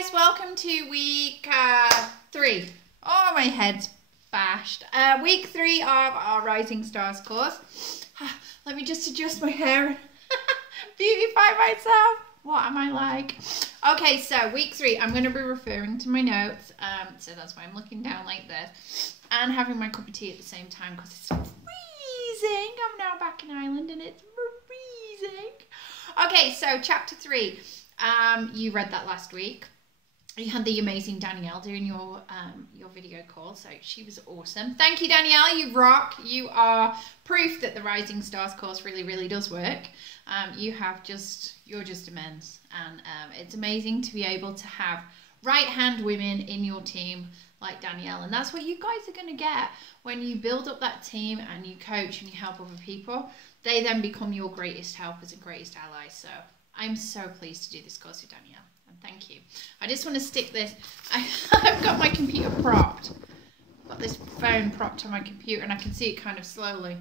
guys, welcome to week 3. Oh, my head's bashed. Week 3 of our Rising Stars course. Let me just adjust my hair and beautify myself. What am I like? Okay, so week 3, I'm going to be referring to my notes. So that's why I'm looking down like this and having my cup of tea at the same time because it's freezing. I'm now back in Ireland and it's freezing. Okay, so chapter 3. You read that last week. You had the amazing Danielle doing your video call, so she was awesome. Thank you, Danielle. You rock. You are proof that the Rising Stars course really, really does work. You're just immense, and it's amazing to be able to have right-hand women in your team like Danielle, and that's what you guys are going to get when you build up that team and you coach and you help other people. They then become your greatest helpers and greatest allies. So I'm so pleased to do this course with Danielle, and thank you. I just want to stick this. I've got my computer propped. I've got this phone propped on my computer, and I can see it kind of slowly.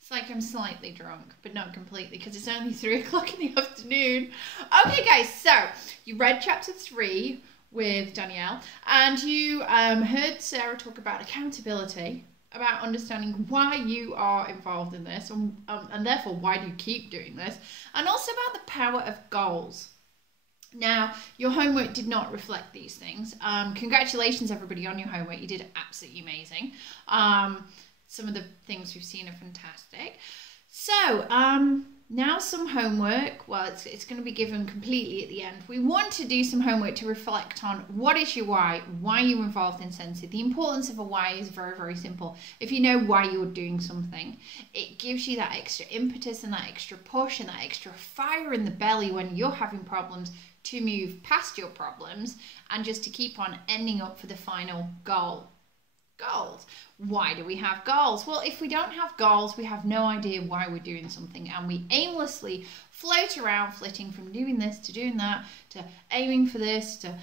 It's like I'm slightly drunk, but not completely, because it's only 3 o'clock in the afternoon. Okay, guys, so you read chapter 3 with Danielle, and you heard Sarah talk about accountability, about understanding why you are involved in this, and therefore why do you keep doing this, and also about the power of goals. Now, your homework did not reflect these things. Congratulations, everybody, on your homework. You did absolutely amazing. Some of the things we've seen are fantastic. So, now some homework. Well, it's going to be given completely at the end. We want to do some homework to reflect on what is your why you're involved in Scentsy. The importance of a why is very, very simple. If you know why you're doing something, it gives you that extra impetus and that extra push and that extra fire in the belly when you're having problems to move past your problems and just to keep on ending up for the final goal. Goals. Why do we have goals? Well, if we don't have goals, we have no idea why we're doing something, and we aimlessly float around, flitting from doing this to doing that to aiming for this to.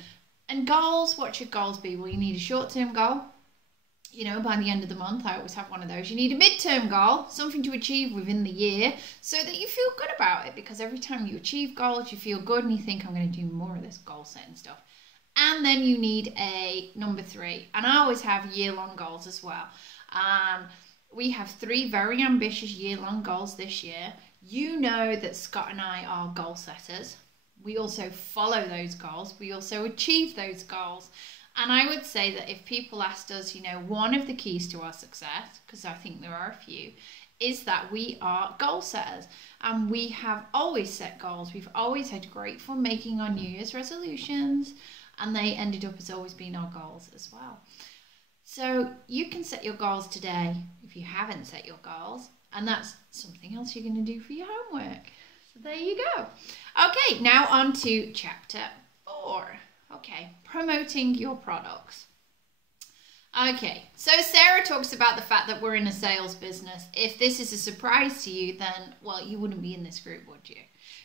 And goals, what should goals be? Well, you need a short-term goal. You know, by the end of the month, I always have one of those. You need a mid-term goal, something to achieve within the year so that you feel good about it, because every time you achieve goals, you feel good and you think, I'm going to do more of this goal setting stuff. And then you need a number 3. And I always have year-long goals as well. We have 3 very ambitious year-long goals this year. You know that Scott and I are goal setters. We also follow those goals. We also achieve those goals. And I would say that if people asked us, you know, one of the keys to our success, because I think there are a few, is that we are goal setters. And we have always set goals. We've always had great fun making our New Year's resolutions. And they ended up as always being our goals as well. So you can set your goals today if you haven't set your goals. And that's something else you're going to do for your homework. So there you go. Okay, now on to chapter 4. Okay, promoting your products. Okay, so Sarah talks about the fact that we're in a sales business. If this is a surprise to you, then, well, you wouldn't be in this group, would you?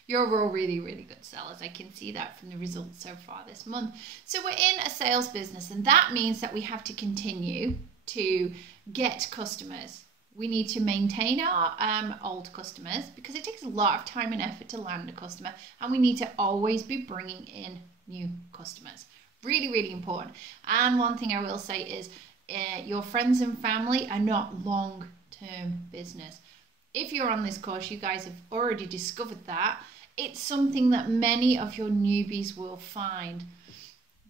You're all really, really good sellers. I can see that from the results so far this month. So we're in a sales business, and that means that we have to continue to get customers. We need to maintain our old customers, because it takes a lot of time and effort to land a customer, and we need to always be bringing in new customers. Really, really important. And one thing I will say is your friends and family are not long-term business. If you're on this course, you guys have already discovered that. It's something that many of your newbies will find.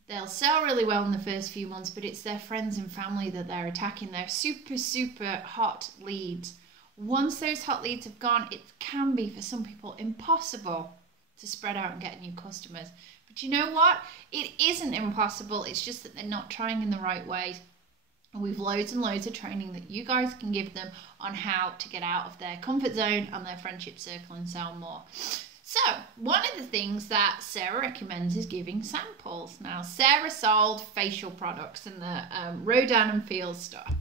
They'll sell really well in the first few months, but it's their friends and family that they're attacking. They're super, super hot leads. Once those hot leads have gone, it can be, for some people, impossible to spread out and get new customers. But you know what? It isn't impossible. It's just that they're not trying in the right way. And we've loads and loads of training that you guys can give them on how to get out of their comfort zone and their friendship circle and sell more. So, one of the things that Sarah recommends is giving samples. Now, Sarah sold facial products and the Rodan and Fields stuff.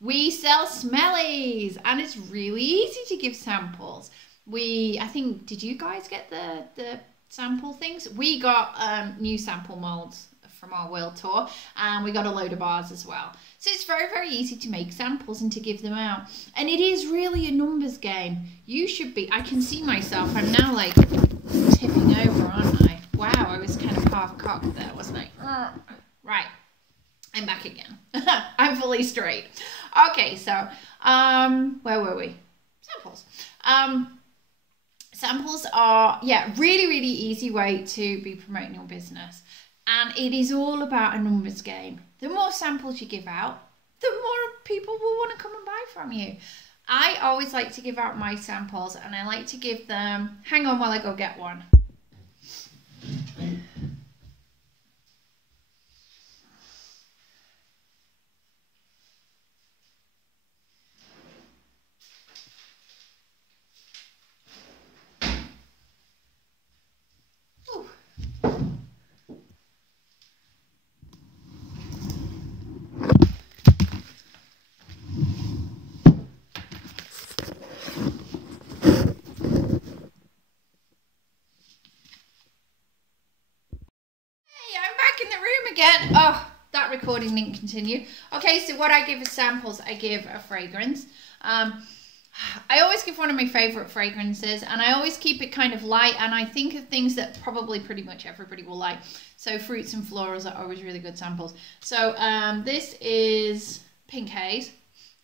We sell smellies, and it's really easy to give samples. I think, did you guys get the sample things? We got new sample molds from our world tour, and we got a load of bars as well. So it's very, very easy to make samples and to give them out. And it is really a numbers game. You should be, I can see myself, I'm now like tipping over, aren't I? Wow, I was kind of half cocked there, wasn't I? Right. I'm back again. I'm fully straight. Okay, so where were we? Samples. Samples are, yeah, really, really easy way to be promoting your business. And it is all about a numbers game. The more samples you give out, the more people will want to come and buy from you. I always like to give out my samples, and I like to give them, hang on while I go get one. Again, oh, that recording didn't continue. Okay, so what I give as samples, I give a fragrance. I always give one of my favorite fragrances, and I always keep it kind of light, and I think of things that probably pretty much everybody will like. So fruits and florals are always really good samples. So this is Pink Haze.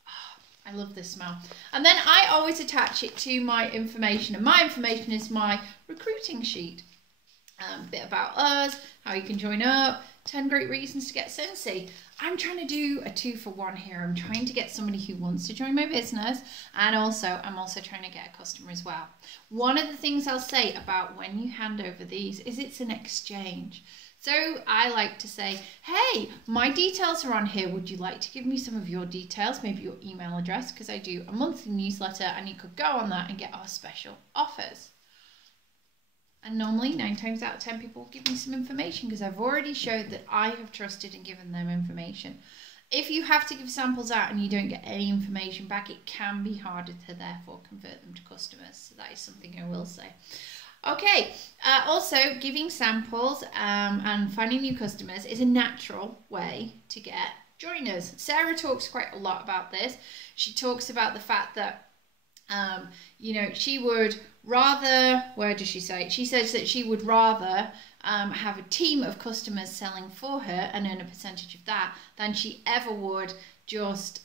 Oh, I love this smell. And then I always attach it to my information, and my information is my recruiting sheet. A bit about us, how you can join up, 10 great reasons to get Scentsy. I'm trying to do a 2-for-1 here. I'm trying to get somebody who wants to join my business, and I'm also trying to get a customer as well. One of the things I'll say about when you hand over these is it's an exchange. So I like to say, hey, my details are on here. Would you like to give me some of your details, maybe your email address? Because I do a monthly newsletter, and you could go on that and get our special offers. And normally 9 times out of 10 people will give me some information because I've already showed that I have trusted and given them information. If you have to give samples out and you don't get any information back, it can be harder to therefore convert them to customers. So that is something I will say. Okay, also giving samples and finding new customers is a natural way to get joiners. Sarah talks quite a lot about this. She talks about the fact that you know, she would rather, where does she say? She says that she would rather have a team of customers selling for her and earn a percentage of that than she ever would just,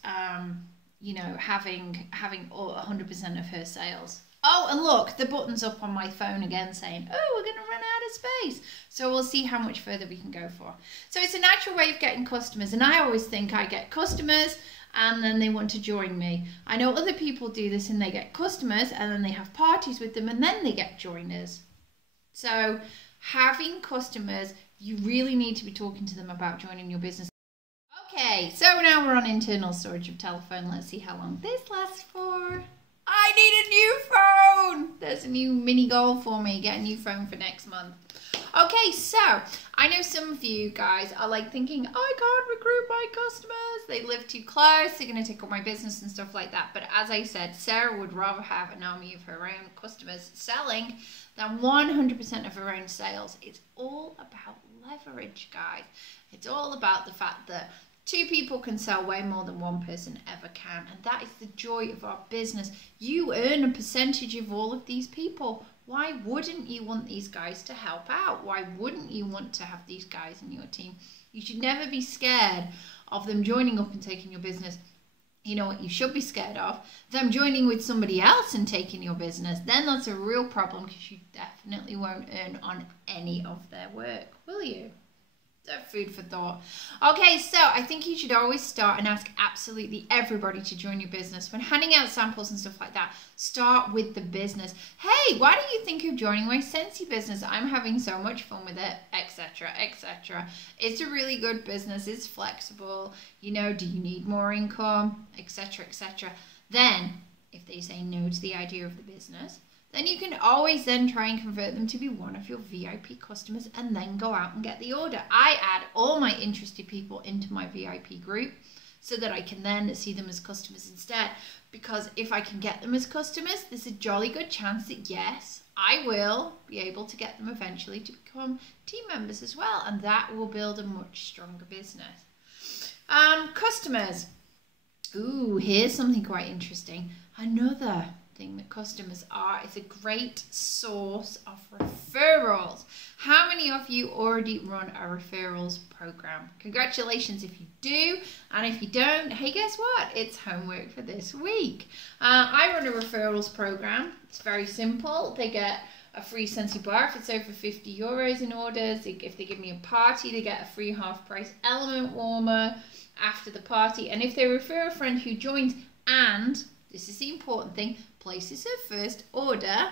you know, having 100% of her sales. Oh, and look, the button's up on my phone again saying, oh, we're going to run out of space. So we'll see how much further we can go for. So it's a natural way of getting customers. And I always think I get customers and then they want to join me. I know other people do this and they get customers and then they have parties with them and then they get joiners. So having customers, you really need to be talking to them about joining your business. Okay, so now we're on internal storage of telephone. Let's see how long this lasts for. I need a new phone. There's a new mini goal for me. Get a new phone for next month. Okay, so I know some of you guys are like thinking, I can't recruit my customers. They live too close. They're going to take all my business and stuff like that. But as I said, Sarah would rather have an army of her own customers selling than 100% of her own sales. It's all about leverage, guys. It's all about the fact that 2 people can sell way more than 1 person ever can. And that is the joy of our business. You earn a percentage of all of these people. Why wouldn't you want these guys to help out? Why wouldn't you want to have these guys in your team? You should never be scared of them joining up and taking your business. You know what you should be scared of? Them joining with somebody else and taking your business. Then that's a real problem because you definitely won't earn on any of their work, will you? So food for thought. Okay, so I think you should always start and ask absolutely everybody to join your business. When handing out samples and stuff like that, start with the business. Hey, why don't you think of joining my Scentsy business? I'm having so much fun with it, etc., etc. It's a really good business. It's flexible. You know, do you need more income, etc., etc. Then, if they say no to the idea of the business, then you can always then try and convert them to be one of your VIP customers and then go out and get the order. I add all my interested people into my VIP group so that I can then see them as customers instead. Because if I can get them as customers, there's a jolly good chance that yes, I will be able to get them eventually to become team members as well. And that will build a much stronger business. Customers. Ooh, here's something quite interesting. thing that customers are, is a great source of referrals. How many of you already run a referrals program? Congratulations if you do, and if you don't, hey, guess what? It's homework for this week. I run a referrals program. It's very simple. They get a free Scentsy bar if it's over €50 in orders. If they give me a party, they get a free half-price element warmer after the party. And if they refer a friend who joins and, this is the important thing, places her first order,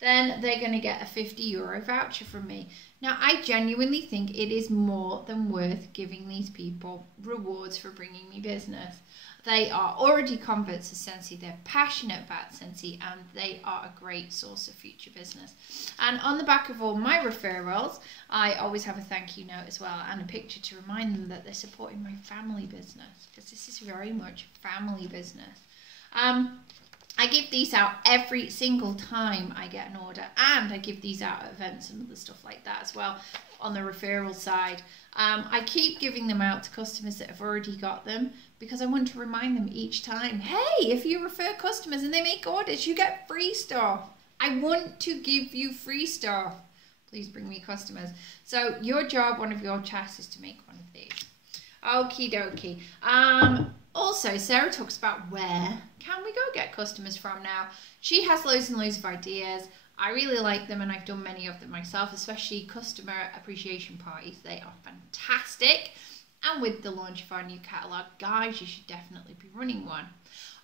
then they're going to get a €50 voucher from me. Now, I genuinely think it is more than worth giving these people rewards for bringing me business. They are already converts to Scentsy, they're passionate about Scentsy, and they are a great source of future business. And on the back of all my referrals, I always have a thank you note as well, and a picture to remind them that they're supporting my family business, because this is very much family business. I give these out every single time I get an order, and I give these out at events and other stuff like that as well on the referral side. I keep giving them out to customers that have already got them, because I want to remind them each time, hey, if you refer customers and they make orders, you get free stuff. I want to give you free stuff. Please bring me customers. So your job, one of your tasks, is to make one of these. Okie dokie. Also, Sarah talks about where can we go get customers from now. She has loads and loads of ideas. I really like them, and I've done many of them myself, especially customer appreciation parties. They are fantastic. And with the launch of our new catalogue, guys, you should definitely be running one.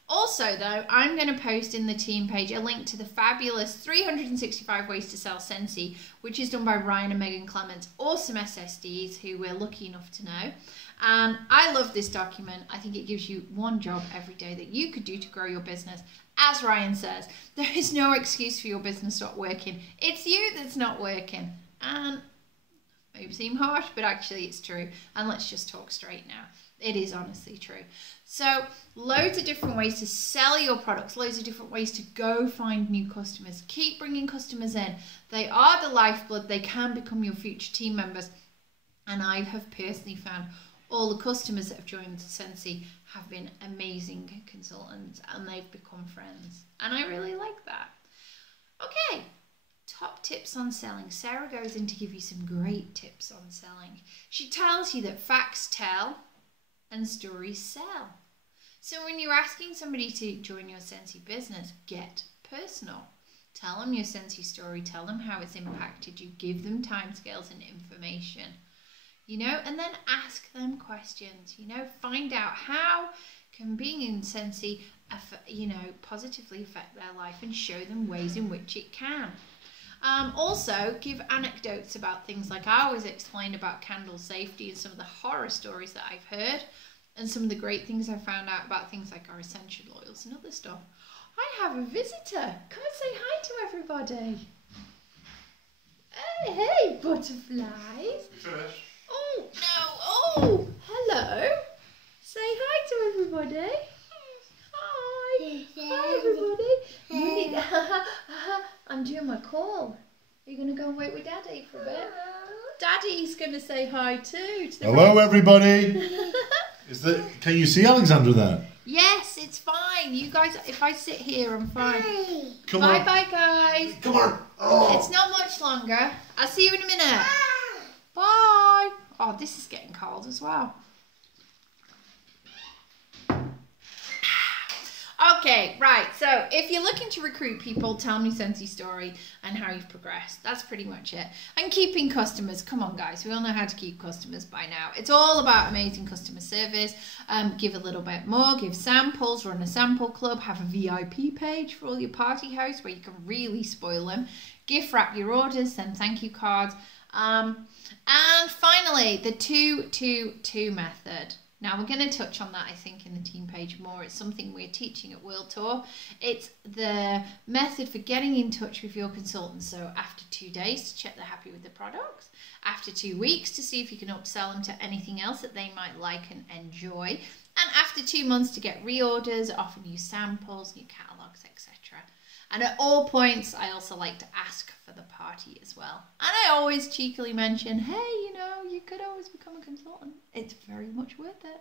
Also, though, I'm going to post in the team page a link to the fabulous 365 Ways to Sell Scentsy, which is done by Ryan and Megan Clements, awesome SSDs who we're lucky enough to know. And I love this document. I think it gives you one job every day that you could do to grow your business. As Ryan says, there is no excuse for your business not working. It's you that's not working. And maybe seem harsh, but actually it's true. And let's just talk straight now. It is honestly true. So loads of different ways to sell your products, loads of different ways to go find new customers. Keep bringing customers in. They are the lifeblood. They can become your future team members. And I have personally found all the customers that have joined Scentsy have been amazing consultants, and they've become friends. And I really like that. Okay. Top tips on selling. Sarah goes in to give you some great tips on selling. She tells you that facts tell and stories sell. So when you're asking somebody to join your Scentsy business, get personal. Tell them your Scentsy story. Tell them how it's impacted you. Give them timescales and information. You know, and then ask them questions. You know, find out how can being in Scentsy, you know, positively affect their life, and show them ways in which it can. Also, give anecdotes about things like I always explain about candle safety and some of the horror stories that I've heard, and some of the great things I found out about things like our essential oils and other stuff. I have a visitor. Come and say hi to everybody. Hey, butterflies. Finished. Oh, no. Oh, hello. Say hi to everybody. Hi. Hi, everybody. You need... I'm doing my call. Are you going to go and wait with Daddy for a bit? Daddy's going to say hi too. To the Hello, everybody. Can you see Alexandra there? Yes, it's fine. You guys, if I sit here, I'm fine. Come on. Bye-bye, guys. Come on. Oh. It's not much longer. I'll see you in a minute. Bye. Oh, this is getting cold as well. Okay, right, so if you're looking to recruit people, tell me Scentsy story and how you've progressed. That's pretty much it. And keeping customers. Come on, guys. We all know how to keep customers by now. It's all about amazing customer service. Give a little bit more. Give samples. Run a sample club. Have a VIP page for all your party hosts where you can really spoil them. Gift wrap your orders. Send thank you cards. And finally, the 2-2-2 method. Now, we're going to touch on that, I think, in the team page more. It's something we're teaching at World Tour. It's the method for getting in touch with your consultants. So after 2 days to check they're happy with the products. After 2 weeks to see if you can upsell them to anything else that they might like and enjoy. And after 2 months to get reorders, offer new samples, new catalogues, etc. And at all points, I also like to ask for the party as well. And I always cheekily mention, hey, you know, you could always become a consultant. It's very much worth it.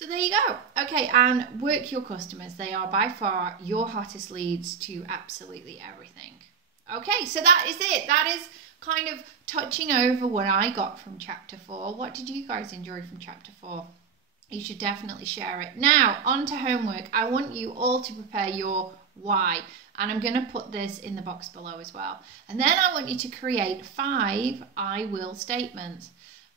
So there you go. Okay, and work your customers. They are by far your hottest leads to absolutely everything. Okay, so that is it. That is kind of touching over what I got from chapter 4. What did you guys enjoy from chapter 4? You should definitely share it. Now, on to homework. I want you all to prepare your why. And I'm going to put this in the box below as well. And then I want you to create 5 I will statements.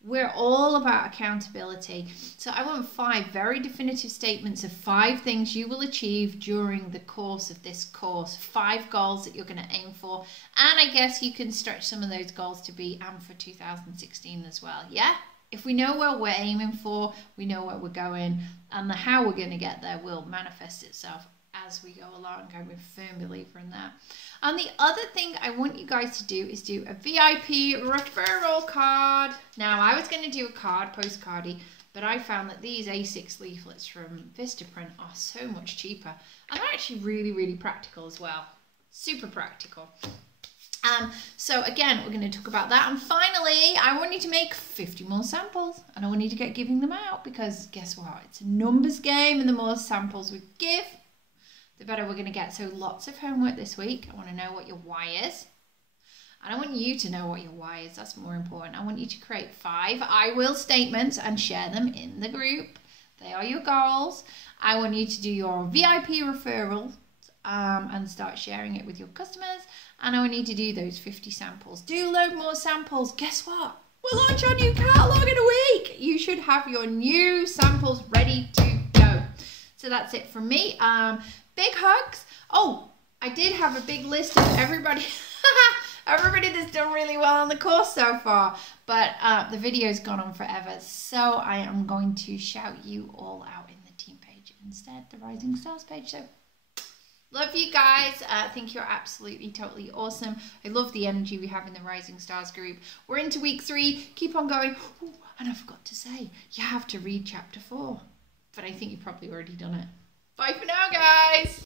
We're all about accountability. So I want 5 very definitive statements of 5 things you will achieve during the course of this course. 5 goals that you're going to aim for. And I guess you can stretch some of those goals to be for 2016 as well. Yeah? If we know where we're aiming for, we know where we're going, and the how we're going to get there will manifest itself as we go along. I'm a firm believer in that. And the other thing I want you guys to do is do a VIP referral card. Now, I was going to do a card, postcardy, but I found that these A6 leaflets from Vistaprint are so much cheaper. And they're actually really, really practical as well. Super practical. So again, we're going to talk about that. And finally, I want you to make 50 more samples. And I want you to get giving them out, because guess what? It's a numbers game, and the more samples we give, the better we're going to get. So lots of homework this week. I want to know what your why is. And I want you to know what your why is. That's more important. I want you to create 5 I will statements and share them in the group. They are your goals. I want you to do your VIP referrals and start sharing it with your customers. And I want you to do those 50 samples. Do load more samples. Guess what? We'll launch our new catalog in a week. You should have your new samples ready to go. So that's it from me. Big hugs. Oh, I did have a big list of everybody. Everybody that's done really well on the course so far. But the video's gone on forever. So I am going to shout you all out in the team page instead. The Rising Stars page. So love you guys. I think you're absolutely, totally awesome. I love the energy we have in the Rising Stars group. We're into week 3. Keep on going. Ooh, and I forgot to say, you have to read chapter 4. But I think you've probably already done it. Bye for now, guys.